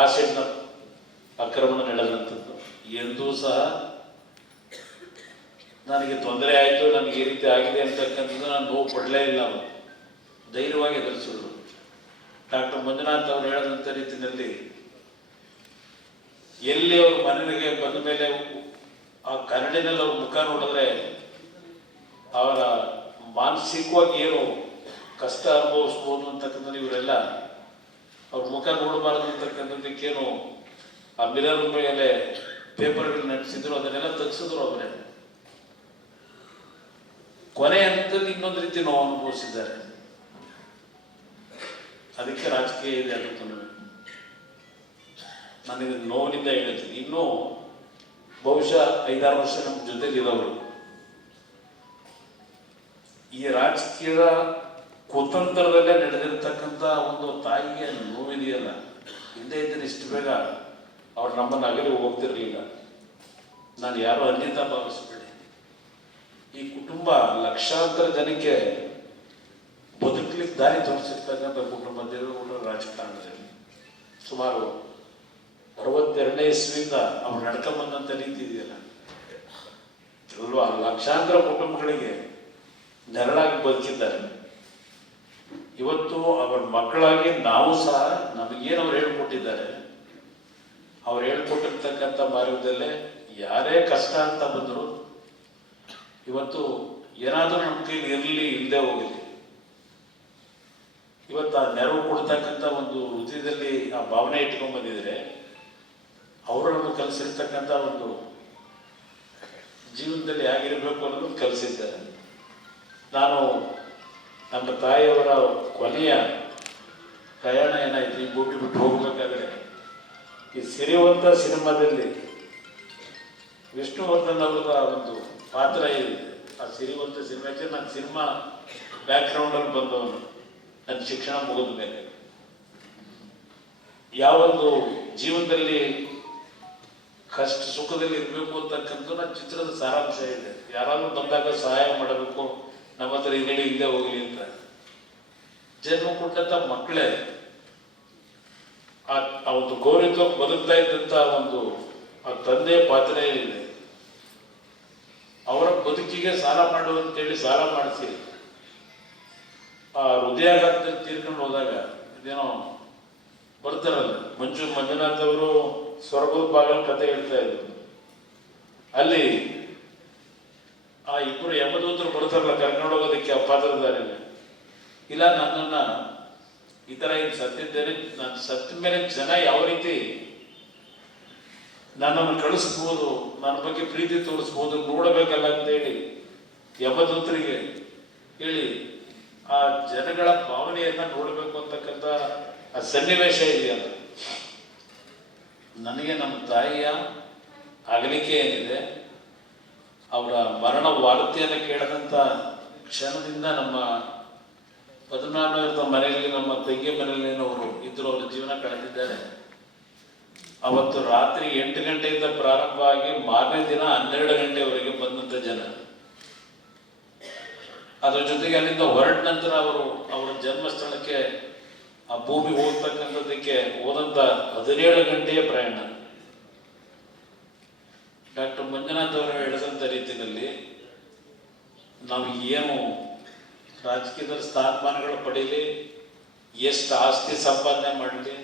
ಆಸಿಡ್ನ ಆಕ್ರಮಣ ನಡೆದಂಥದ್ದು. ಎಂದೂ ಸಹ ನನಗೆ ತೊಂದರೆ ಆಯಿತು, ನನಗೆ ಈ ರೀತಿ ಆಗಿದೆ ಅಂತಕ್ಕಂಥದ್ದು ನಾನು ನೋವು ಪಡಲೇ ಇಲ್ಲ. ಅವರು ಧೈರ್ಯವಾಗಿ ಎದುರಿಸಿದ್ರು. ಡಾಕ್ಟರ್ ಮಂಜುನಾಥ್ ಅವರು ಹೇಳಿದಂಥ ರೀತಿಯಲ್ಲಿ ಎಲ್ಲಿ ಅವ್ರ ಮನೆಗೆ ಬಂದ ಮೇಲೆ ಆ ಕರಡಿನಲ್ಲಿ ಅವ್ರ ಮುಖ ನೋಡಿದ್ರೆ ಅವರ ಮಾನಸಿಕವಾಗಿ ಏನು ಕಷ್ಟ ಅನುಭವಿಸ್ಬೋದು ಅಂತಕ್ಕಂಥದ್ದು ಇವರೆಲ್ಲ ಅವ್ರ ಮುಖ ನೋಡಬಾರ್ದು ಅಂತಕ್ಕಂಥದ್ದಕ್ಕೇನು ಆ ಮಿರರ್ ಮೇಲೆ ಪೇಪರ್ಗಳು ನಡೆಸಿದ್ರು, ಅದನ್ನೆಲ್ಲ ತೆಗೆಸಿದ್ರು. ಅವರೇ ಕೊನೆ ಹಂತದಲ್ಲಿ ಇನ್ನೊಂದು ರೀತಿ ನೋವು ಅನುಭವಿಸಿದ್ದಾರೆ. ಅದಕ್ಕೆ ರಾಜಕೀಯ ಇದೆ ಅಂತ ನನಗೆ ನೋವಿನಿಂದ ಹೇಳ್ತೀನಿ. ಇನ್ನೂ ಬಹುಶಃ 5-6 ವರ್ಷ ನಮ್ಮ ಜೊತೆಲಿರೋರು ಈ ರಾಜಕೀಯದ ಕುತಂತ್ರದಲ್ಲೇ ನಡೆದಿರ್ತಕ್ಕಂಥ ಒಂದು ತಾಯಿಗೆ ನೋವಿದೆಯಲ್ಲ, ಹಿಂದೆ ಇದ್ದರೆ ಇಷ್ಟು ಬೇಗ ಅವ್ರು ನಮ್ಮನ್ನು ಅಗಲಿ ಹೋಗ್ತಿರ್ಲಿಲ್ಲ. ನಾನು ಯಾರು ಅನ್ಯತಾ ಭಾವಿಸಬೇಡಿ. ಈ ಕುಟುಂಬ ಲಕ್ಷಾಂತರ ಜನಕ್ಕೆ ಬದುಕಲಿಕ್ಕೆ ದಾರಿ ತೋರಿಸಿರ್ತಕ್ಕಂಥ ಕುಟುಂಬ ದೇವೇಗೌಡರ ರಾಜಕಾರಣದಲ್ಲಿ ಸುಮಾರು 62ನೇ ಇಸ್ವಿಯಿಂದ ಅವ್ರು ನಡ್ಕೊಂಬಂದಂಥ ರೀತಿ ಇದೆಯಲ್ಲ, ಅಲ್ವಾ, ಲಕ್ಷಾಂತರ ಕುಟುಂಬಗಳಿಗೆ ನೆರಳಾಗಿ ಬದುಕಿದ್ದಾರೆ. ಇವತ್ತು ಅವರ ಮಕ್ಕಳಾಗಿ ನಾವು ಸಹ ನಮಗೇನು ಅವ್ರು ಹೇಳ್ಕೊಟ್ಟಿದ್ದಾರೆ, ಅವ್ರು ಹೇಳ್ಕೊಟ್ಟಿರ್ತಕ್ಕಂಥ ಮಾರ್ಗದಲ್ಲೇ ಯಾರೇ ಕಷ್ಟ ಅಂತ ಬಂದರು ಇವತ್ತು ಏನಾದರೂ ನಮ್ಮ ಕೈಲಿ ಇರಲಿ ಇಲ್ಲದೆ ಹೋಗಲಿ, ಇವತ್ತು ಆ ನೆರವು ಕೊಡ್ತಕ್ಕಂಥ ಒಂದು ಹೃದಯದಲ್ಲಿ ಆ ಭಾವನೆ ಇಟ್ಕೊಂಡು ಬಂದಿದ್ರೆ ಅವರನ್ನು ಕಲಿಸಿರ್ತಕ್ಕಂಥ ಒಂದು ಜೀವನದಲ್ಲಿ ಹೇಗಿರಬೇಕು ಅನ್ನೋದು ಕಲಿಸಿದ್ದಾರೆ. ನಾನು ನಮ್ಮ ತಾಯಿಯವರ ಕೊನೆಯ ಪ್ರಯಾಣ ಏನಾಯ್ತು, ಈ ಭೂಮಿ ಬಿಟ್ಟು ಹೋಗ್ಬೇಕಾದ್ರೆ ಈ ಸಿರಿವಂತ ಸಿನಿಮಾದಲ್ಲಿ ವಿಷ್ಣುವರ್ಧನ್ ಅವರ ಒಂದು ಪಾತ್ರ ಇದೆ. ಆ ಸಿರಿವಂತ ಸಿನಿಮಾಕ್ಕೆ ನಾನು ಸಿನಿಮಾ ಬ್ಯಾಕ್ಗ್ರೌಂಡಲ್ಲಿ ಬಂದವನು. ನನ್ನ ಶಿಕ್ಷಣ ಮುಗಿದ ಮೇಲೆ ಯಾವೊಂದು ಜೀವನದಲ್ಲಿ ಕಷ್ಟ ಸುಖದಲ್ಲಿ ಇರಬೇಕು ಅಂತಕ್ಕಂಥ ನನ್ನ ಚಿತ್ರದ ಸಾರಾಂಶ ಇದೆ. ಯಾರಾದ್ರೂ ಬಂದಾಗ ಸಹಾಯ ಮಾಡಬೇಕು, ನಮ್ಮ ಹತ್ರ ಹಿಂಗಡಿ ಹಿಂದೆ ಹೋಗಲಿ ಅಂತ. ಜನ್ಮ ಕೊಟ್ಟಂತ ಮಕ್ಕಳೇ ಆ ಒಂದು ಗೌರವ ಬದುಕ್ತಾ ಇದ್ದಂಥ ಒಂದು ಆ ತಂದೆಯ ಪಾತ್ರ ಇದೆ. ಅವರ ಬದುಕಿಗೆ ಸಾಲ ಮಾಡುವಂತೇಳಿ ಸಾಲ ಮಾಡಿಸಿ ಆ ಹೃದಯಾಘಾತದಲ್ಲಿ ತೀರ್ಕೊಂಡು ಹೋದಾಗ ಇದೇನೋ ಬರ್ತಾರಲ್ಲ, ಮಂಜುನಾಥ್ ಅವರು ಸ್ವರ್ಗದ ಬಾಗಲ ಕತೆ ಹೇಳ್ತಾ ಇದ್ರು. ಅಲ್ಲಿ ಆ ಇಬ್ಬರು ಯಮದೂತರು ಬರ್ತಾರಲ್ಲ ಕರ್ಕೊಂಡು ಹೋಗೋದಕ್ಕೆ ಆ ಪಾತ್ರಧಾರಿನ, ಇಲ್ಲ ನನ್ನನ್ನ ಈ ತರ ಏನು ಸತ್ತಿದ್ದೇನೆ, ನಾನು ಸತ್ತ ಮೇಲೆ ಜನ ಯಾವ ರೀತಿ ನನ್ನನ್ನು ಕಳಿಸ್ಬೋದು, ನನ್ನ ಬಗ್ಗೆ ಪ್ರೀತಿ ತೋರಿಸ್ಬೋದು ನೋಡಬೇಕಲ್ಲ ಅಂತೇಳಿ ಯಮದೂತರಿಗೆ ಹೇಳಿ ಆ ಜನಗಳ ಭಾವನೆಯನ್ನ ನೋಡಬೇಕು ಅಂತಕ್ಕಂಥ ಆ ಸನ್ನಿವೇಶ ಇದೆಯಲ್ಲ. ನನಗೆ ನಮ್ಮ ತಾಯಿಯ ಅಗಲಿಕೆ ಏನಿದೆ, ಅವರ ಮರಣ ವಾರ್ತೆಯನ್ನು ಕೇಳದಂಥ ಕ್ಷಣದಿಂದ ನಮ್ಮ 14 ಮನೆಯಲ್ಲಿ ನಮ್ಮ ತಂಗಿ ಮನೆಯಲ್ಲಿ ಅವರು ಇದ್ರು, ಅವರ ಜೀವನ ಕಳೆದಿದ್ದಾರೆ. ಅವತ್ತು ರಾತ್ರಿ 8 ಗಂಟೆಯಿಂದ ಪ್ರಾರಂಭ ಆಗಿ ಮಾರನೇ ದಿನ 12 ಗಂಟೆವರೆಗೆ ಬಂದಂಥ ಜನ. ಅದ್ರ ಜೊತೆಗೆ ಅಲ್ಲಿಂದ ಹೊರಟ ನಂತರ ಅವರು ಅವರ ಜನ್ಮಸ್ಥಳಕ್ಕೆ ಆ ಭೂಮಿ ಹೋಗ್ತಕ್ಕಂಥದ್ದಕ್ಕೆ ಹೋದಂಥ 17 ಗಂಟೆಯ ಪ್ರಯಾಣ. ಡಾಕ್ಟರ್ ಮಂಜುನಾಥ್ ಅವರು ಹೇಳಿದಂಥ ರೀತಿಯಲ್ಲಿ ನಾವು ಏನು ರಾಜಕೀಯದ ಸ್ಥಾನಮಾನಗಳು ಪಡೀಲಿ, ಎಷ್ಟು ಆಸ್ತಿ ಸಂಪಾದನೆ ಮಾಡಲಿ,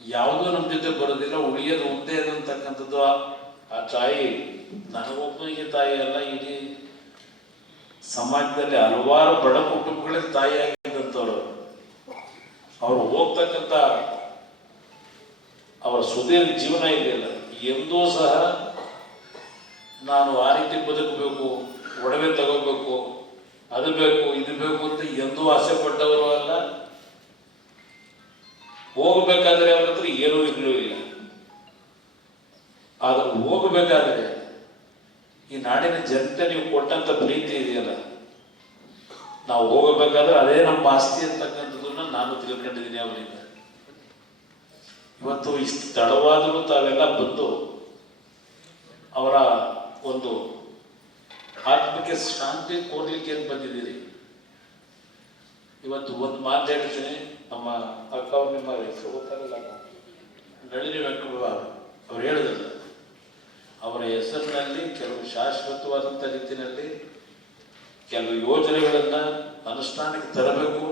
ಯಾವುದೂ ನಮ್ಮ ಜೊತೆ ಬರೋದಿಲ್ಲ, ಉಳಿಯೋದು ಒಂದೇ ಅಂತಕ್ಕಂಥದ್ದು ಆ ತಾಯಿ ನನಗೊಬ್ಬನಿಗೆ ತಾಯಿ ಅಲ್ಲ, ಇಡೀ ಸಮಾಜದಲ್ಲಿ ಹಲವಾರು ಬಡ ಕುಟುಂಬಗಳಿಗೆ ತಾಯಿಯಾಗಿದ್ದಂಥವ್ರು. ಅವರು ಹೋಗ್ತಕ್ಕಂಥ ಅವರ ಸುದೀರ್ಘ ಜೀವನ ಇದೆಯಲ್ಲ, ಎಂದೂ ಸಹ ನಾನು ಆ ರೀತಿ ಬದುಕಬೇಕು, ಒಡವೆ ತಗೋಬೇಕು, ಅದು ಬೇಕು ಇದು ಬೇಕು ಅಂತ ಎಂದೂ ಆಸೆ ಪಟ್ಟವರು ಅಲ್ಲ. ಹೋಗಬೇಕಾದ್ರೆ ಅವ್ರ ಹತ್ರ ಏನೂ ಇರಲೂ ಇಲ್ಲ. ಆದ್ರೆ ಹೋಗಬೇಕಾದ್ರೆ ಈ ನಾಡಿನ ಜನತೆ ನೀವು ಕೊಟ್ಟಂತ ಪ್ರೀತಿ ಇದೆಯಲ್ಲ, ನಾವು ಹೋಗಬೇಕಾದ್ರೆ ಅದೇ ನಮ್ಮ ಆಸ್ತಿ ಅಂತಕ್ಕಂಥದ್ದನ್ನ ನಾನು ತಿಳ್ಕೊಂಡಿದ್ದೀನಿ ಅವರಿಂದ. ಇವತ್ತು ಇಷ್ಟು ತಡವಾದರೂ ತಾವೆಲ್ಲ ಬಂದು ಅವರ ಒಂದು ಆತ್ಮಕ್ಕೆ ಶಾಂತಿ ಕೋರ್ಲಿಕ್ಕೆ ಏನು ಬಂದಿದ್ದೀರಿ. ಇವತ್ತು ಒಂದು ಮಾತು ಹೇಳ್ತೀನಿ, ನಮ್ಮ ಅಕ್ಕ ನಿಮ್ಮ ಹೆಸರು ಗೊತ್ತಾಗಲ್ಲ, ನಳಿನಿ ವೆಂಕಟಪ್ಪ ಅವ್ರು ಹೇಳಿದ್ರು, ಅವರ ಹೆಸರಿನಲ್ಲಿ ಕೆಲವು ಶಾಶ್ವತವಾದಂಥ ರೀತಿಯಲ್ಲಿ ಕೆಲವು ಯೋಜನೆಗಳನ್ನು ಅನುಷ್ಠಾನಕ್ಕೆ ತರಬೇಕು.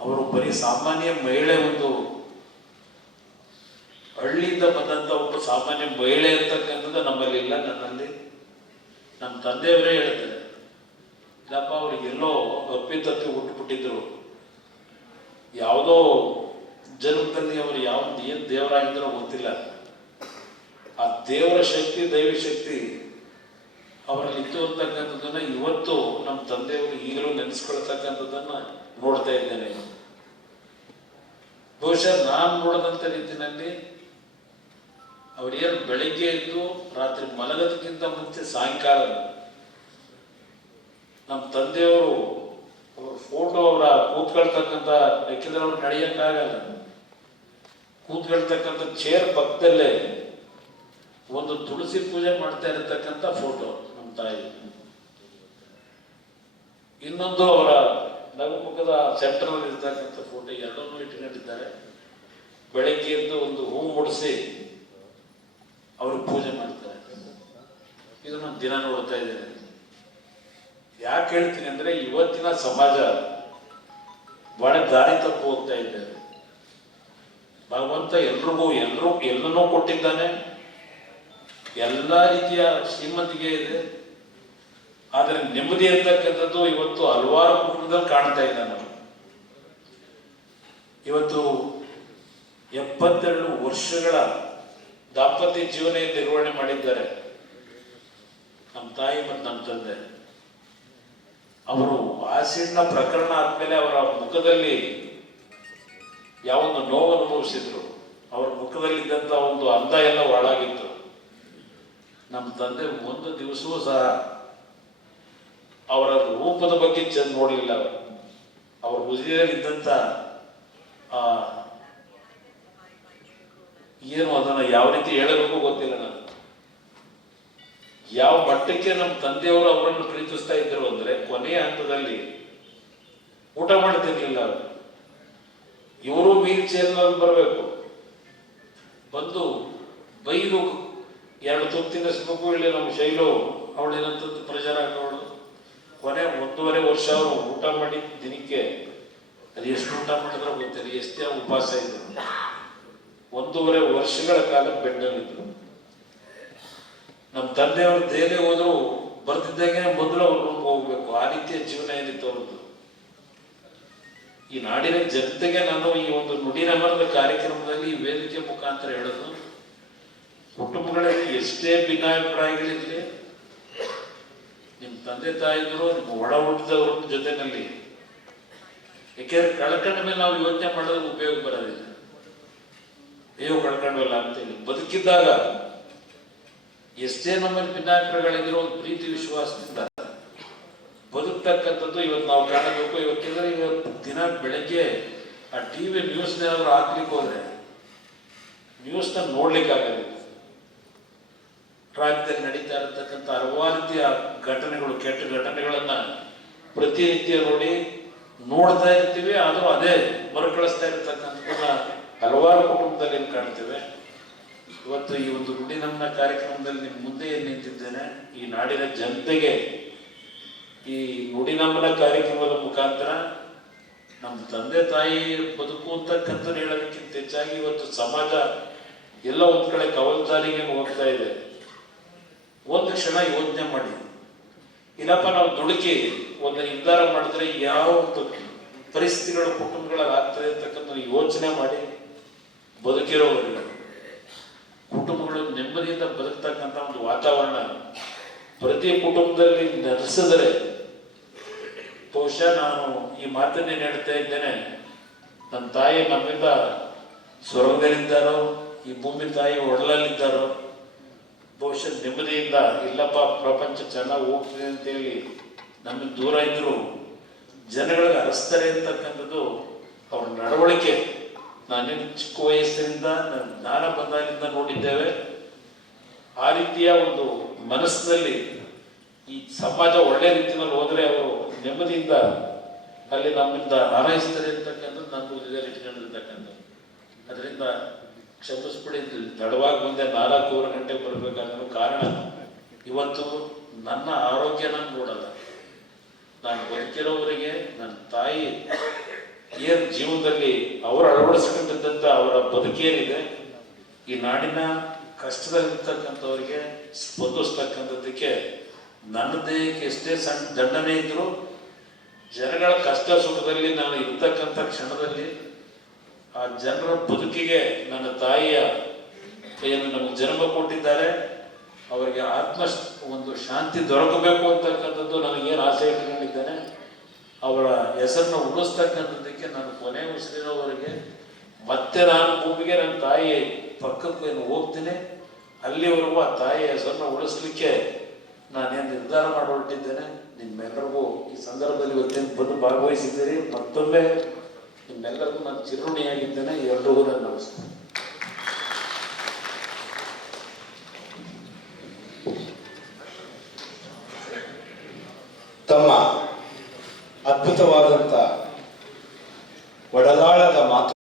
ಅವರು ಬರೀ ಸಾಮಾನ್ಯ ಮಹಿಳೆ, ಒಂದು ಹಳ್ಳಿಯಿಂದ ಬಂದಂಥ ಒಬ್ಬ ಸಾಮಾನ್ಯ ಮಹಿಳೆ ಅಂತಕ್ಕಂಥದ್ದು ನಮ್ಮಲ್ಲಿ ಇಲ್ಲ. ನನ್ನಲ್ಲಿ ನಮ್ಮ ತಂದೆಯವರೇ ಹೇಳ್ತಾರೆ, ಇಲ್ಲಪ್ಪ ಅವ್ರಿಗೆಲ್ಲೋ ಅಪ್ಪಿತಪ್ಪಿ ಹುಟ್ಟುಬಿಟ್ಟಿದ್ರು, ಯಾವುದೋ ಜನ್ಮದಲ್ಲಿ ಅವರು ಏನು ದೇವರಾಗಿದ್ದಾರೋ ಗೊತ್ತಿಲ್ಲ, ಆ ದೇವರ ಶಕ್ತಿ, ದೈವ ಶಕ್ತಿ ಅವರಲ್ಲಿ ಇತ್ತು ಅಂತಕ್ಕಂಥದ್ದನ್ನ ಇವತ್ತು ನಮ್ಮ ತಂದೆಯವರು ಈಗಲೂ ನೆನೆಸ್ಕೊಳ್ತಕ್ಕಂಥದ್ದನ್ನ ನೋಡ್ತಾ ಇದ್ದೇನೆ. ಬಹುಶಃ ನಾನು ನೋಡಿದಂಥ ರೀತಿಯಲ್ಲಿ ಅವರೇನು ಬೆಳಿಗ್ಗೆ ಎದ್ದು ರಾತ್ರಿ ಮಲಗೋದಕ್ಕಿಂತ ಮುಂಚೆ ಸಾಯಂಕಾಲ ನಮ್ಮ ತಂದೆಯವರು ಅವ್ರ ಫೋಟೋ, ಅವರ ಕೂತ್ಕೊಳ್ತಕ್ಕಂಥ, ಯಾಕೆಂದ್ರೆ ಅವ್ರು ನಡೆಯಕ್ಕಾಗಲ್ಲ, ಕೂತ್ಕೊಳ್ತಕ್ಕಂಥ ಚೇರ್ ಪಕ್ಕದಲ್ಲೇ ಒಂದು ತುಳಸಿ ಪೂಜೆ ಮಾಡ್ತಾ ಇರತಕ್ಕಂಥ ಫೋಟೋ ನಮ್ಮ ತಾಯಿ. ಇನ್ನೊಂದು ಅವರ ನಗುಮುಖದ ಸೆಂಟರ್ ಇರ್ತಕ್ಕಂಥ ಫೋಟೋ, ಎರಡನ್ನೂ ಇಟ್ಕೊಂಡಿದ್ದಾರೆ. ಬೆಳಗ್ಗೆ ಎದ್ದು ಒಂದು ಹೂ ಮುಡಿಸಿ ಅವರು ಪೂಜೆ ಮಾಡ್ತಾರೆ. ಇದನ್ನು ದಿನ ನೋಡ್ತಾ ಇದ್ದೇನೆ. ಯಾಕೆ ಹೇಳ್ತೀನಿ ಅಂದ್ರೆ, ಇವತ್ತಿನ ಸಮಾಜ ಬಹಳ ದಾರಿ ತಪ್ಪು ಹೋಗ್ತಾ ಇದ್ದಾರೆ. ಭಗವಂತ ಎಲ್ಲನೂ ಕೊಟ್ಟಿದ್ದಾನೆ, ಎಲ್ಲ ರೀತಿಯ ಶ್ರೀಮಂತಿಗೆ ಇದೆ, ಆದರೆ ನೆಮ್ಮದಿ ಅಂತಕ್ಕಂಥದ್ದು ಇವತ್ತು ಹಲವಾರು ಕುಟುಂಬದಲ್ಲಿ ಕಾಣ್ತಾ ಇದ್ದಾನೆ. ಇವತ್ತು 72 ವರ್ಷಗಳ ದಾಂಪತ್ಯ ಜೀವನ ನಿರ್ವಹಣೆ ಮಾಡಿದ್ದಾರೆ ನಮ್ಮ ತಾಯಿ ಮತ್ತು ನಮ್ಮ ತಂದೆ. ಅವರು ಆಸಿಡ್ನ ಪ್ರಕರಣ ಆದ್ಮೇಲೆ ಅವರ ಮುಖದಲ್ಲಿ ಯಾವೊಂದು ನೋವು ಅನುಭವಿಸಿದ್ರು, ಅವರ ಮುಖದಲ್ಲಿದ್ದಂಥ ಒಂದು ಅಂದ ಎಲ್ಲ ಹಾಳಾಗಿತ್ತು. ನಮ್ಮ ತಂದೆ ಒಂದು ದಿವಸವೂ ಸಹ ಅವರ ರೂಪದ ಬಗ್ಗೆ ಚೆಂದ ನೋಡಲಿಲ್ಲ. ಅವ್ರ ಹೃದಯದಲ್ಲಿದ್ದಂಥ ಏನು ಅದನ್ನು ಯಾವ ರೀತಿ ಹೇಳಬೇಕು ಗೊತ್ತಿಲ್ಲ. ನಾನು ಯಾವ ಮಟ್ಟಕ್ಕೆ ನಮ್ಮ ತಂದೆಯವರು ಅವರನ್ನು ಪ್ರೀತಿಸ್ತಾ ಇದ್ರು ಅಂದ್ರೆ, ಕೊನೆಯ ಹಂತದಲ್ಲಿ ಊಟ ಮಾಡ್ತಿರ್ಲಿಲ್ಲ ಅವರು. ಇವರು ವೀಲ್ ಚೇರ್ನಲ್ಲಿ ಬರಬೇಕು, ಬಂದು ಬೈದು 2 ತುತ್ತು ತಿನ್ನಿಸ್ಬೇಕು. ಇಲ್ಲಿ ನಮ್ಮ ಶೈಲು ಅವಳೇನಂತದ್ದು ಪ್ರೆಷರ್ ಹಾಕೋಳು. ಕೊನೆ 1.5 ವರ್ಷ ಅವರು ಊಟ ಮಾಡಿ ದಿನಕ್ಕೆ ಅದು ಎಷ್ಟು ಊಟ ಮಾಡಿದ್ರು ಗೊತ್ತಿಲ್ಲ, ಎಷ್ಟೇ ಉಪವಾಸ ಇದ್ರು. 1.5 ವರ್ಷಗಳ ಕಾಲ ಬೆಡ್ಡಲ್ಲಿದ್ರು. ನಮ್ಮ ತಂದೆಯವರು ದೇಹೇ ಹೋದ್ರು ಬರ್ತಿದ್ದಾಗೆ ಮೊದಲು ಅವ್ರ ರೂಮ್ಗೆ ಹೋಗ್ಬೇಕು, ಆ ರೀತಿಯ ಜೀವನ ಏನಿತ್ತು ಅವ್ರದ್ದು. ಈ ನಾಡಿನ ಜನತೆಗೆ ನಾನು ಈ ಒಂದು ನುಡಿನಮರದ ಕಾರ್ಯಕ್ರಮದಲ್ಲಿ ಈ ವೇದಿಕೆ ಮುಖಾಂತರ ಹೇಳೋದು, ಕುಟುಂಬಗಳಲ್ಲಿ ಎಷ್ಟೇ ಭಿನ್ನಾಭಿಪ್ರಾಯಗಳಿರಲಿ, ನಿಮ್ಮ ತಂದೆ ತಾಯಿದ್ರು ನಿಮ್ಮ ಒಡ ಹುಟ್ಟಿದವ್ರ ಜೊತೆನಲ್ಲಿ, ಯಾಕೆಂದ್ರೆ ಕಳ್ಕೊಂಡ ಮೇಲೆ ನಾವು ಯೋಚನೆ ಮಾಡೋದು ಉಪಯೋಗ ಬರೋದಿಲ್ಲ. ಅಯ್ಯೋ ಕಳ್ಕೊಂಡ್ವಲ್ಲ ಅಂತೇಳಿ, ಬದುಕಿದ್ದಾಗ ಎಷ್ಟೇ ನಮ್ಮಲ್ಲಿ ಭಿನ್ನಾಭಿಪ್ರಾಯಗಳಿದ್ರು ಒಂದು ಪ್ರೀತಿ ವಿಶ್ವಾಸದಿಂದ ಬದುಕ್ತಕ್ಕಂಥದ್ದು ಇವತ್ತು ನಾವು ಕಾಣಬೇಕು. ಇವತ್ತಿದ್ರೆ ಇವತ್ತು ದಿನ ಬೆಳಗ್ಗೆ ಆ ಟಿವಿ ನ್ಯೂಸ್ನೇನಾದ್ರು ಹಾಕ್ಲಿಕ್ಕೆ ಹೋದ್ರೆ ನ್ಯೂಸ್ನ ನೋಡ್ಲಿಕ್ಕಾಗಲಿಲ್ಲ. ರಾಜ್ಯದಲ್ಲಿ ನಡೀತಾ ಇರತಕ್ಕಂಥ ಹಲವಾರು ರೀತಿಯ ಘಟನೆಗಳು, ಕೆಟ್ಟ ಘಟನೆಗಳನ್ನ ಪ್ರತಿನಿತ್ಯ ನೋಡ್ತಾ ಇರ್ತೀವಿ. ಆದರೂ ಅದೇ ಮರುಕಳಿಸ್ತಾ ಇರತಕ್ಕಂಥದ್ದನ್ನ ಹಲವಾರು ಕುಟುಂಬದಲ್ಲಿ ಕಾಣ್ತೇವೆ. ಇವತ್ತು ಈ ಒಂದು ನುಡಿನಮನ ಕಾರ್ಯಕ್ರಮದಲ್ಲಿ ನಿಮ್ಮ ಮುಂದೆ ಏನು ನಿಂತಿದ್ದೇನೆ, ಈ ನಾಡಿನ ಜನತೆಗೆ ಈ ನುಡಿನಮನ ಕಾರ್ಯಕ್ರಮದ ಮುಖಾಂತರ ನಮ್ಮ ತಂದೆ ತಾಯಿ ಬದುಕು ಅಂತಕ್ಕಂಥ ಹೇಳೋದಕ್ಕಿಂತ ಹೆಚ್ಚಾಗಿ ಇವತ್ತು ಸಮಾಜ ಎಲ್ಲ ಒಂದ್ ಕಡೆ ಕವಲ್ದಾರಿಗೆ ಹೋಗ್ತಾ ಇದೆ. ಒಂದು ಕ್ಷಣ ಯೋಚನೆ ಮಾಡಿ, ಇಲ್ಲಪ್ಪ ನಾವು ದುಡುಕಿ ಒಂದು ನಿರ್ಧಾರ ಮಾಡಿದ್ರೆ ಯಾವ ಒಂದು ಪರಿಸ್ಥಿತಿಗಳು ಕುಟುಂಬಗಳಲ್ಲಿ ಆಗ್ತದೆ ಅಂತಕ್ಕಂಥ ಯೋಚನೆ ಮಾಡಿ ಬದುಕಿರೋವರೆಗೆ ಕುಟುಂಬಗಳು ನೆಮ್ಮದಿಯಿಂದ ಬದುಕ್ತಕ್ಕಂಥ ಒಂದು ವಾತಾವರಣ ಪ್ರತಿ ಕುಟುಂಬದಲ್ಲಿ ನೆಲೆಸಿದರೆ, ಬಹುಶಃ ನಾನು ಈ ಮಾತನ್ನೇನು ಹೇಳ್ತಾ ಇದ್ದೇನೆ, ನನ್ನ ತಾಯಿ ನಮ್ಮಿಂದ ಸ್ವರ್ಗದಲ್ಲಿದ್ದಾರೋ, ಈ ಭೂಮಿ ತಾಯಿ ಒಡಲಲ್ಲಿದ್ದಾರೋ, ಬಹುಶಃ ನೆಮ್ಮದಿಯಿಂದ ಇಲ್ಲಪ್ಪ ಪ್ರಪಂಚ ಚೆನ್ನಾಗಿ ಹೋಗ್ತದೆ ಅಂತೇಳಿ ನಮಗೆ ದೂರ ಇದ್ರು ಜನಗಳಿಗೆ ಅರಸ್ತಾರೆ ಅಂತಕ್ಕಂಥದ್ದು ಅವ್ರ ನಡವಳಿಕೆ ನಾನೇನು ಚಿಕ್ಕ ವಯಸ್ಸಿನಿಂದ ಜ್ಞಾನ ಬಂದಾಗಿಂದ ನೋಡಿದ್ದೇವೆ. ಆ ರೀತಿಯ ಒಂದು ಮನಸ್ಸಿನಲ್ಲಿ ಈ ಸಮಾಜ ಒಳ್ಳೆ ರೀತಿಯಲ್ಲಿ ಹೋದರೆ ಅವರು ನೆಮ್ಮದಿಯಿಂದ ಅಲ್ಲಿ ನಮ್ಮಿಂದ ಹಾರೈಸ್ತಾರೆ ಅಂತಕ್ಕಂಥದ್ದು ನನ್ನ ಹೃದಯದಲ್ಲಿ ಇಟ್ಕೊಂಡಿರ್ತಕ್ಕಂಥದ್ದು. ಅದರಿಂದ ಕ್ಷಮಿಸ್ಬಿಡಿ, ತಡವಾಗಿ ಬಂದೆ, 4:15 ಗಂಟೆಗೆ ಬರಬೇಕಾದ್ರೂ ಕಾರಣ ಇವತ್ತು ನನ್ನ ಆರೋಗ್ಯನ ನೋಡಲ್ಲ. ನಾನು ಬದುಕಿರೋವರಿಗೆ ನನ್ನ ತಾಯಿ ಏನು ಜೀವನದಲ್ಲಿ ಅವರು ಅಳವಡಿಸ್ಕೊಂಡಿದ್ದಂಥ ಅವರ ಬದುಕೇನಿದೆ, ಈ ನಾಡಿನ ಕಷ್ಟದಲ್ಲಿರ್ತಕ್ಕಂಥವ್ರಿಗೆ ಸ್ಪಂದಿಸ್ತಕ್ಕಂಥದ್ದಕ್ಕೆ ನನ್ನದೇ ಎಷ್ಟೇ ಸಣ್ಣ ದಂಡನೆ ಇದ್ದರೂ ಜನಗಳ ಕಷ್ಟ ಸುಖದಲ್ಲಿ ನಾನು ಇರ್ತಕ್ಕಂಥ ಕ್ಷಣದಲ್ಲಿ ಆ ಜನರ ಬದುಕಿಗೆ ನನ್ನ ತಾಯಿಯ ಏನು ನಮಗೆ ಜನ್ಮ ಕೊಟ್ಟಿದ್ದಾರೆ ಅವರಿಗೆ ಒಂದು ಶಾಂತಿ ದೊರಕಬೇಕು ಅಂತಕ್ಕಂಥದ್ದು ನನಗೇನು ಆಸೆ ಇಟ್ಕೊಂಡಿದ್ದೇನೆ, ಅವರ ಹೆಸರನ್ನು ಉಳಿಸ್ತಕ್ಕಂಥದ್ದಕ್ಕೆ ನಾನು ಕೊನೆ ಉಸಿರಿರೋವರೆಗೆ ಮತ್ತೆ ನಾನು ಭೂಮಿಗೆ ನನ್ನ ತಾಯಿ ಪಕ್ಕಕ್ಕೆ ಹೋಗ್ತೀನಿ. ಅಲ್ಲಿವರೆಗೂ ಆ ತಾಯಿಯ ಹೆಸರನ್ನು ಉಳಿಸ್ಲಿಕ್ಕೆ ನಾನೇನು ನಿರ್ಧಾರ ಮಾಡಿ ಹೊರಟಿದ್ದೇನೆ. ನಿಮ್ಮೆಲ್ಲರಿಗೂ ಈ ಸಂದರ್ಭದಲ್ಲಿ ಇವತ್ತೇನು ಬಂದು ಭಾಗವಹಿಸಿದ್ದೀರಿ, ಮತ್ತೊಮ್ಮೆ ನಿಮ್ಮೆಲ್ಲರಿಗೂ ನಾನು ಚಿರುಣಿಯಾಗಿದ್ದೇನೆ. ಎಲ್ರಿಗೂ ನಾನು ನಮಸ್ಕಾರ. ತಮ್ಮ ಅದ್ಭುತವಾದಂಥ ಒಡಲಾಳದ ಮಾತು